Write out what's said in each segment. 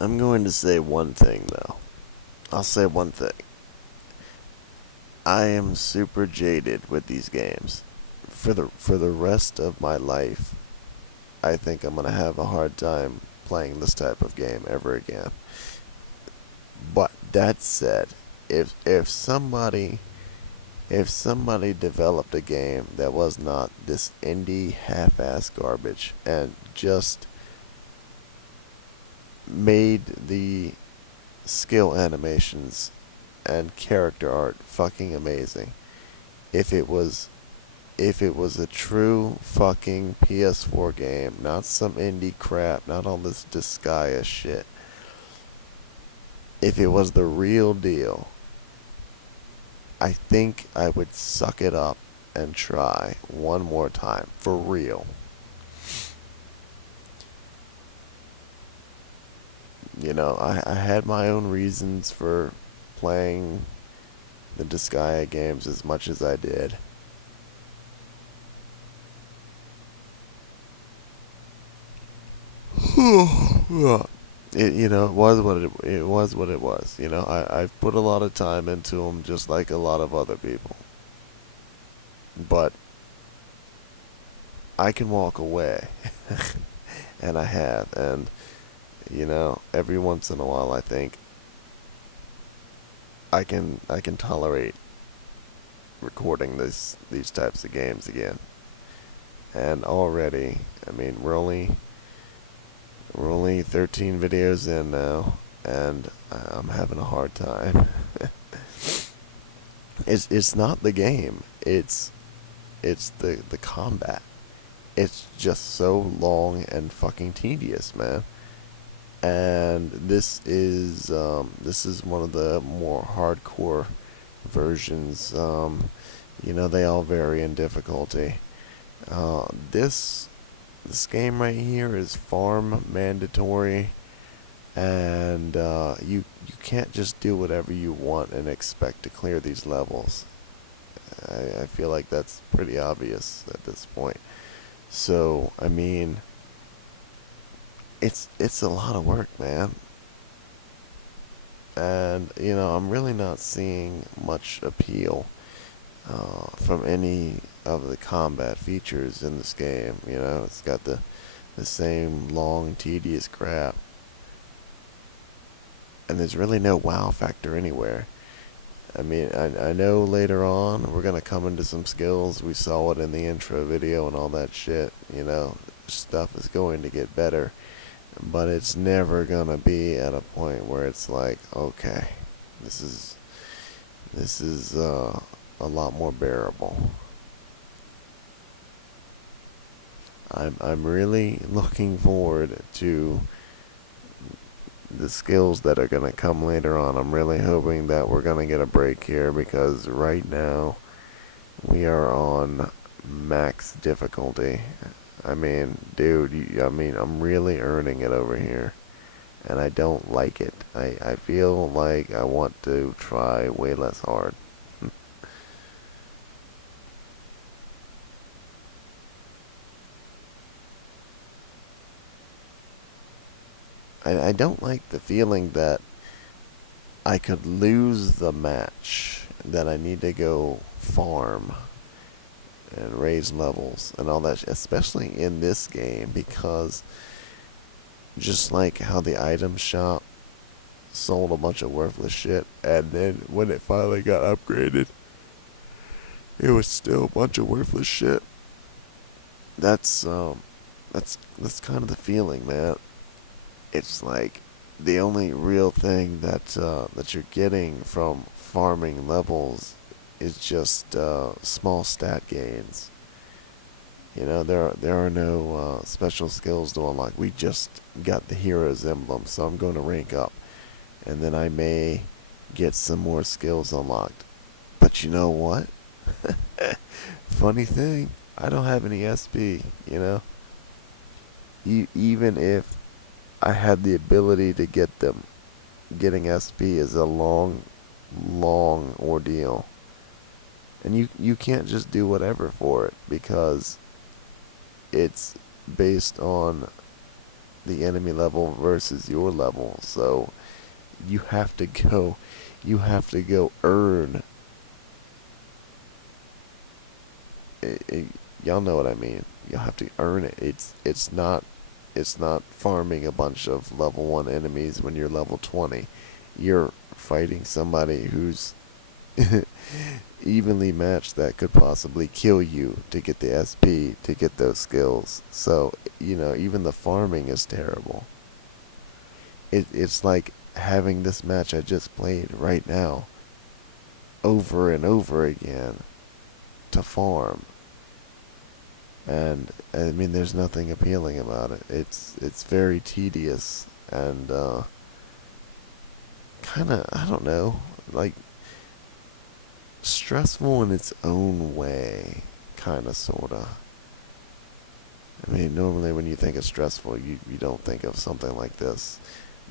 I'm going to say one thing though. I'll say one thing. I am super jaded with these games. For the rest of my life, I think I'm gonna have a hard time playing this type of game ever again. But that said, if somebody developed a game that was not this indie half-ass garbage and just made the skill animations and character art fucking amazing, if it was if it was a true fucking PS4 game, not some indie crap, not all this Disgaea shit. If it was the real deal, I think I would suck it up and try one more time. For real. I had my own reasons for playing the Disgaea games as much as I did. It was what it was. I've put a lot of time into them, just like a lot of other people. But I can walk away, and I have. And every once in a while, I think I can tolerate recording these types of games again. And already, I mean, we're only 13 videos in now, and I'm having a hard time. It's not the game. It's the combat. It's just so long and fucking tedious, man. And this is one of the more hardcore versions. They all vary in difficulty. Uh, this this game right here is farm mandatory, and you can't just do whatever you want and expect to clear these levels. I feel like that's pretty obvious at this point. So I mean, it's a lot of work, man. And I'm really not seeing much appeal from any of the combat features in this game. It's got the same long, tedious crap, and there's really no wow factor anywhere. I mean, I know later on we're gonna come into some skills. We saw it in the intro video and all that shit. Stuff is going to get better, but it's never gonna be at a point where it's like, okay, this is this is a lot more bearable. I'm really looking forward to the skills that are gonna come later on. I'm really hoping that we're gonna get a break here, because right now we are on max difficulty. I mean, dude, I'm really earning it over here, and I don't like it. I feel like I want to try way less hard. I don't like the feeling that I could lose the match, that I need to go farm and raise levels and all that, especially in this game, because just like how the item shop sold a bunch of worthless shit, and then when it finally got upgraded, it was still a bunch of worthless shit. That's kind of the feeling, man. It's like the only real thing that you're getting from farming levels is just small stat gains. There are no special skills to unlock. We just got the hero's emblem, so I'm going to rank up, and then I may get some more skills unlocked. But you know what? Funny thing, I don't have any SP. Even if I had the ability to get them, getting SP is a long, long ordeal, and you can't just do whatever for it, because it's based on the enemy level versus your level. So you have to go earn y'all know what I mean. You'll have to earn it. It's not farming a bunch of level 1 enemies when you're level 20. You're fighting somebody who's evenly matched that could possibly kill you to get the SP, to get those skills. So, even the farming is terrible. It's like having this match I just played right now over and over again to farm. And I mean, there's nothing appealing about it. It's very tedious and kind of, I don't know, like stressful in its own way, kind of, sort of. I mean, normally when you think of stressful, you don't think of something like this,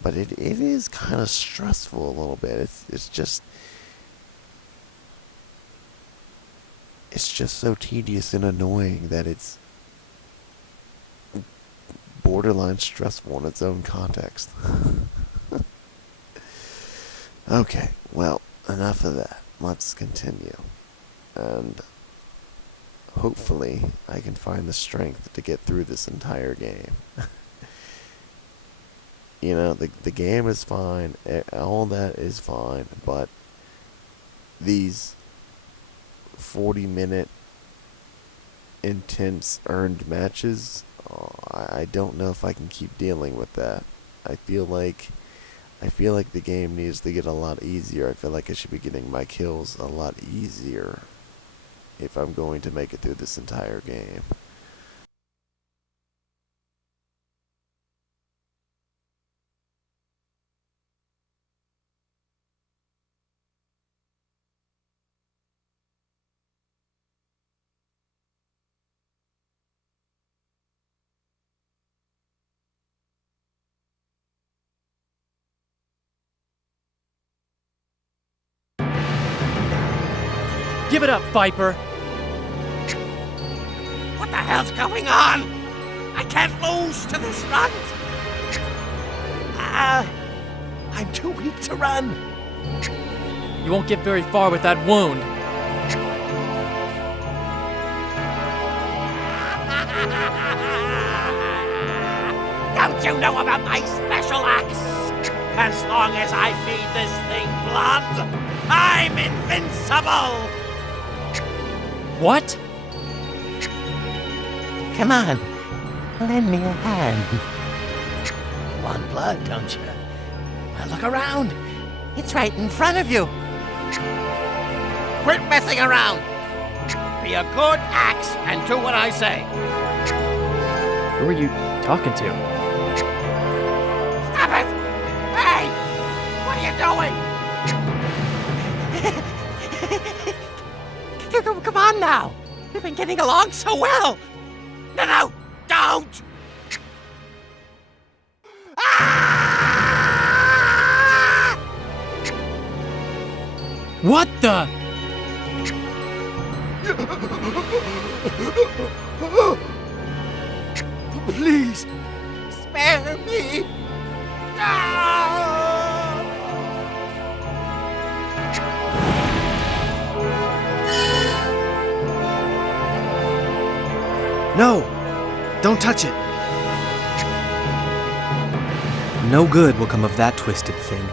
but it is kind of stressful a little bit. It's just so tedious and annoying that it's borderline stressful in its own context. Okay, well, enough of that. Let's continue. And hopefully I can find the strength to get through this entire game. The game is fine, all that is fine, but these 40-minute intense earned matches, I don't know if I can keep dealing with that. I feel like the game needs to get a lot easier. I feel like I should be getting my kills a lot easier if I'm going to make it through this entire game. Give it up, Viper! What the hell's going on? I can't lose to this runt! I'm too weak to run. You won't get very far with that wound. Don't you know about my special axe? As long as I feed this thing blood, I'm invincible! What? Come on, lend me a hand. You want blood, don't you? Well, look around. It's right in front of you. Quit messing around. Be a good axe and do what I say. Who are you talking to? Stop it! Hey! What are you doing? Come on now. We've been getting along so well. No, don't! Ah! What the? Please, spare me! Ah! No! Don't touch it! No good will come of that twisted thing.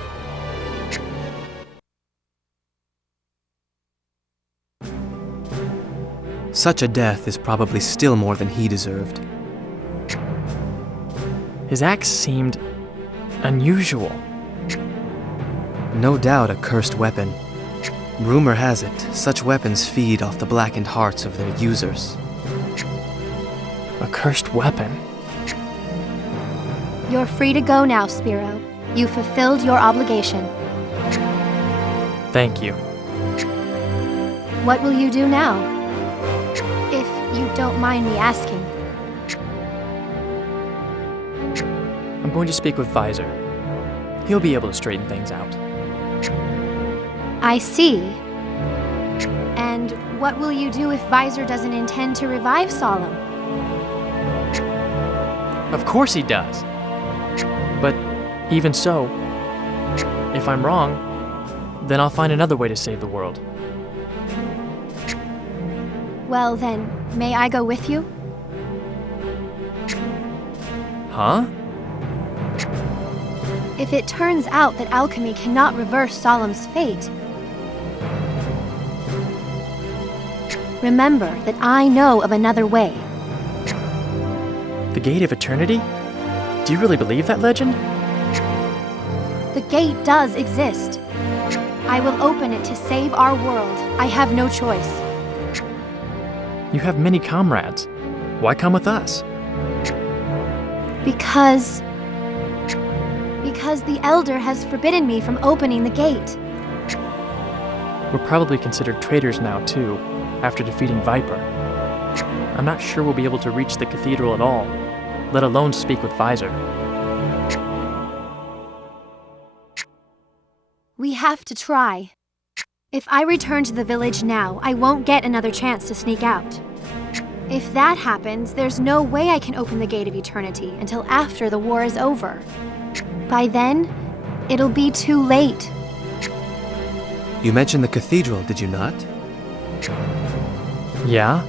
Such a death is probably still more than he deserved. His axe seemed unusual. No doubt a cursed weapon. Rumor has it, such weapons feed off the blackened hearts of their users. A cursed weapon. You're free to go now, Spiro. You fulfilled your obligation. Thank you. What will you do now? If you don't mind me asking. I'm going to speak with Visor. He'll be able to straighten things out. I see. And what will you do if Visor doesn't intend to revive Solemn? Of course he does. But even so, if I'm wrong, then I'll find another way to save the world. Well then, may I go with you? Huh? If it turns out that alchemy cannot reverse Solemn's fate, remember that I know of another way. The Gate of Eternity? Do you really believe that legend? The gate does exist. I will open it to save our world. I have no choice. You have many comrades. Why come with us? Because the Elder has forbidden me from opening the gate. We're probably considered traitors now, too, after defeating Viper. I'm not sure we'll be able to reach the cathedral at all, let alone speak with Visor. We have to try. If I return to the village now, I won't get another chance to sneak out. If that happens, there's no way I can open the Gate of Eternity until after the war is over. By then, it'll be too late. You mentioned the cathedral, did you not? Yeah?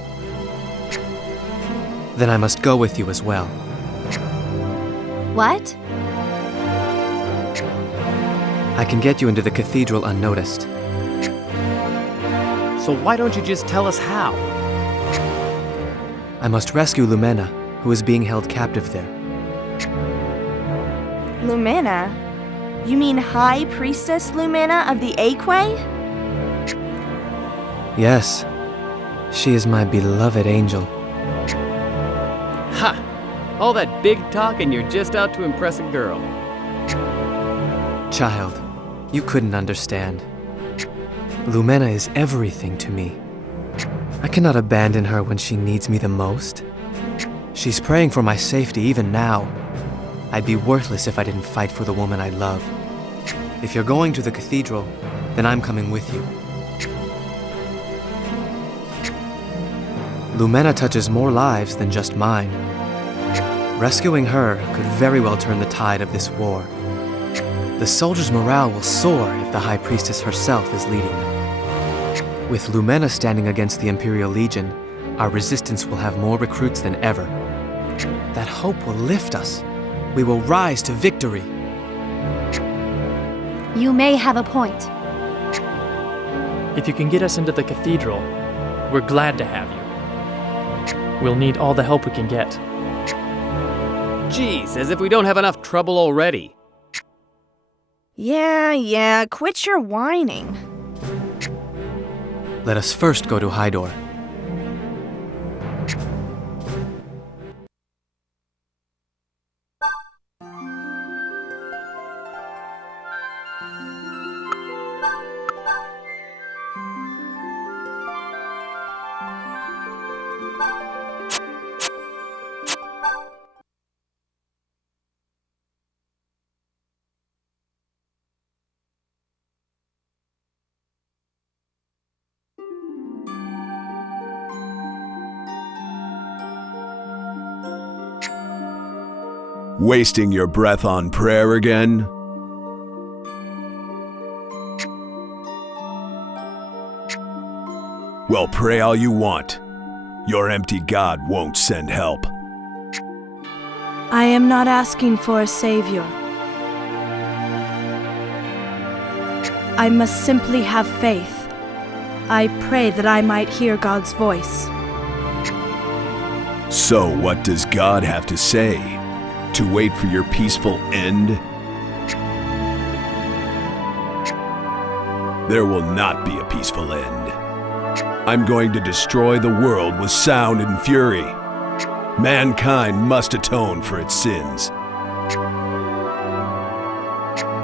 Then I must go with you as well. What? I can get you into the cathedral unnoticed. So why don't you just tell us how? I must rescue Lumena, who is being held captive there. Lumena? You mean High Priestess Lumena of the Aquay? Yes, she is my beloved angel. Ha! All that big talk and you're just out to impress a girl. Child, you couldn't understand. Lumena is everything to me. I cannot abandon her when she needs me the most. She's praying for my safety even now. I'd be worthless if I didn't fight for the woman I love. If you're going to the cathedral, then I'm coming with you. Lumena touches more lives than just mine. Rescuing her could very well turn the tide of this war. The soldiers' morale will soar if the High Priestess herself is leading them. With Lumena standing against the Imperial Legion, our resistance will have more recruits than ever. That hope will lift us. We will rise to victory. You may have a point. If you can get us into the cathedral, we're glad to have you. We'll need all the help we can get. Geez, as if we don't have enough trouble already. Yeah, quit your whining. Let us first go to Hydor. Wasting your breath on prayer again? Well, pray all you want. Your empty God won't send help. I am not asking for a savior. I must simply have faith. I pray that I might hear God's voice. So what does God have to say? To wait for your peaceful end? There will not be a peaceful end. I'm going to destroy the world with sound and fury. Mankind must atone for its sins.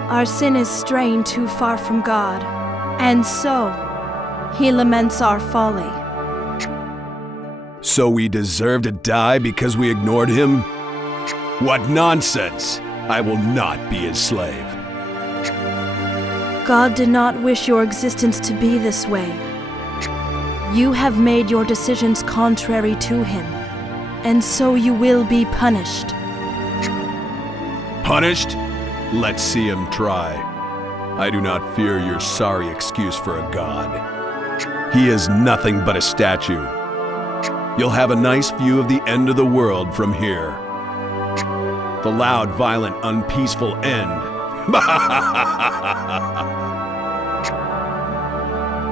Our sin is straying too far from God, and so He laments our folly. So we deserve to die because we ignored Him? What nonsense! I will not be His slave. God did not wish your existence to be this way. You have made your decisions contrary to Him, and so you will be punished. Punished? Let's see him try. I do not fear your sorry excuse for a god. He is nothing but a statue. You'll have a nice view of the end of the world from here. The loud, violent, unpeaceful end.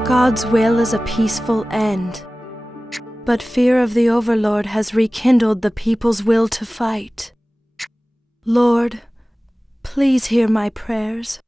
God's will is a peaceful end. But fear of the Overlord has rekindled the people's will to fight. Lord, please hear my prayers.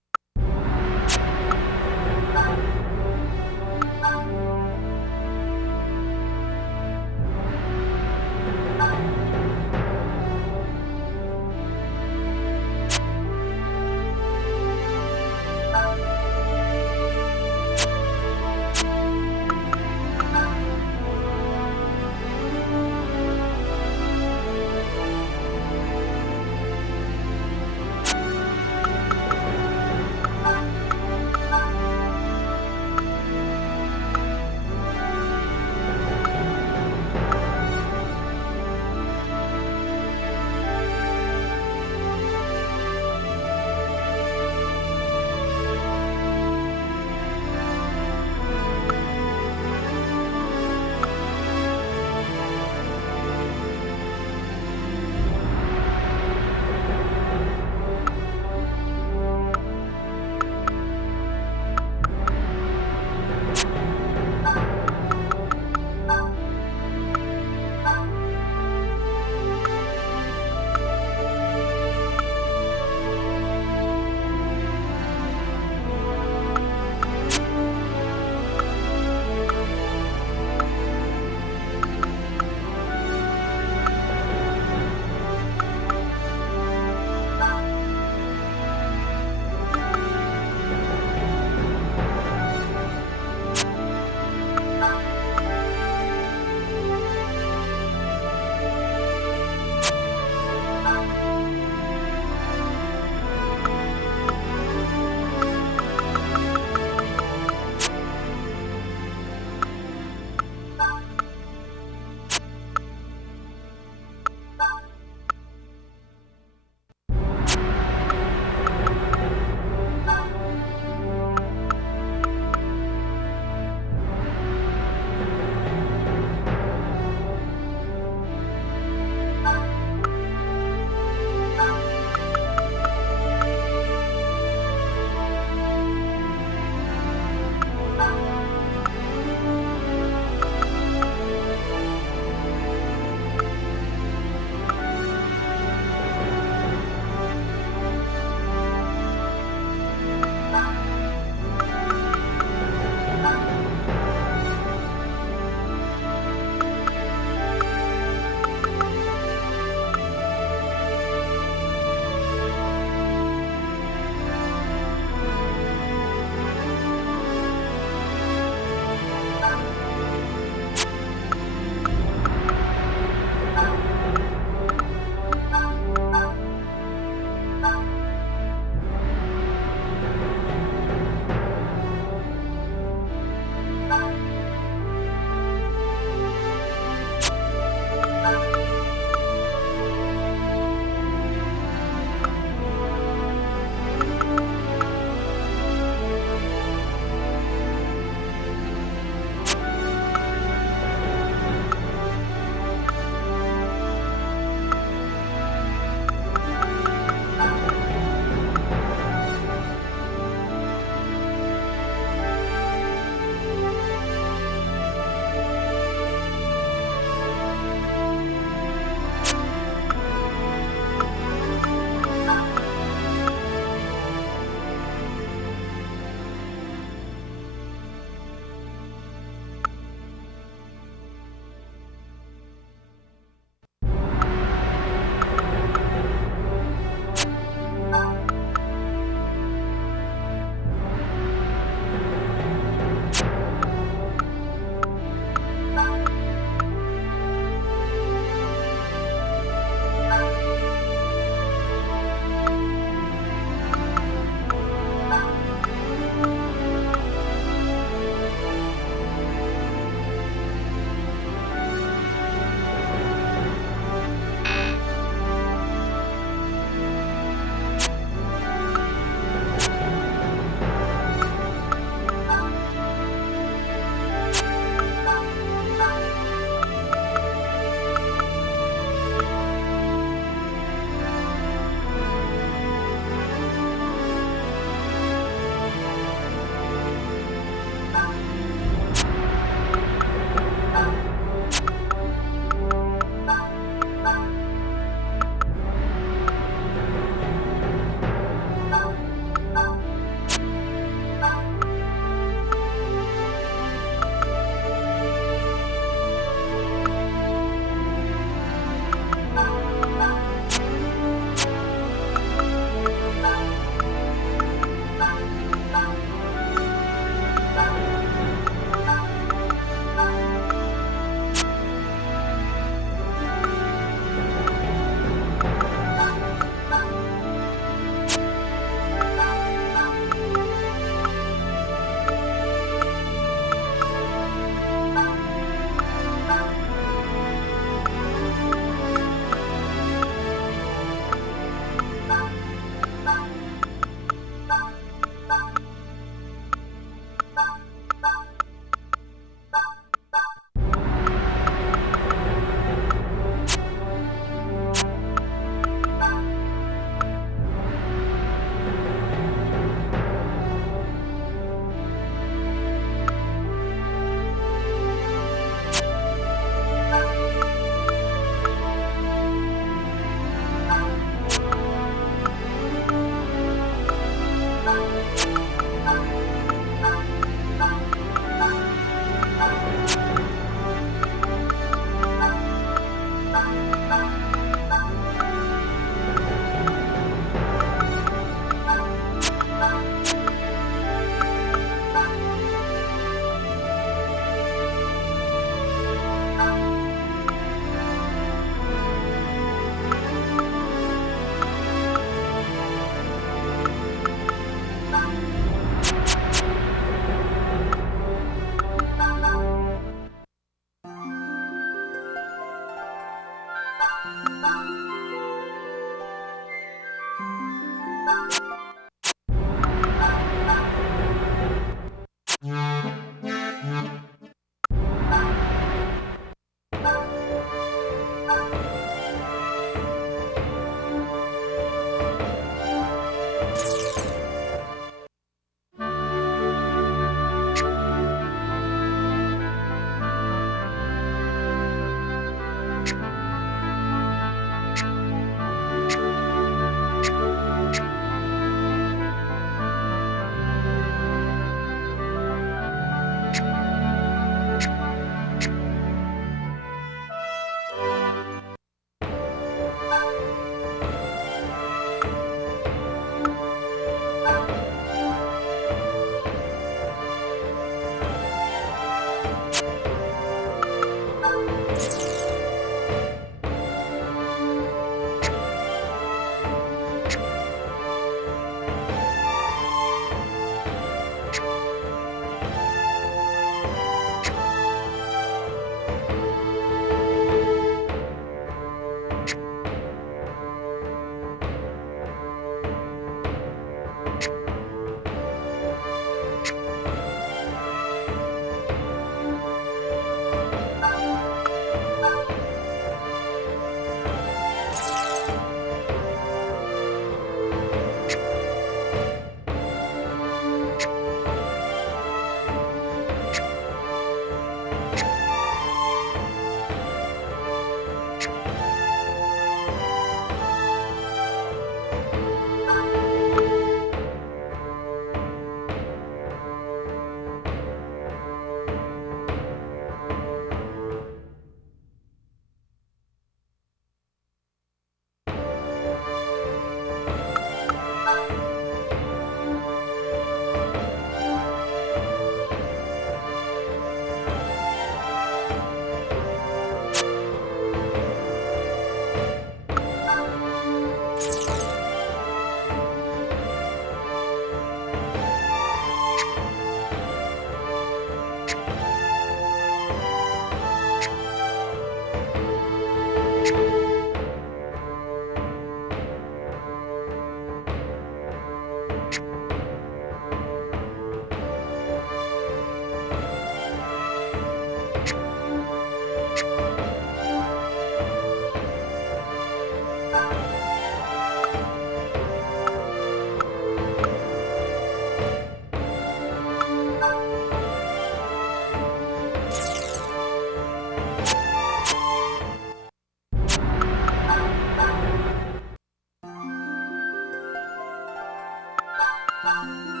Bye.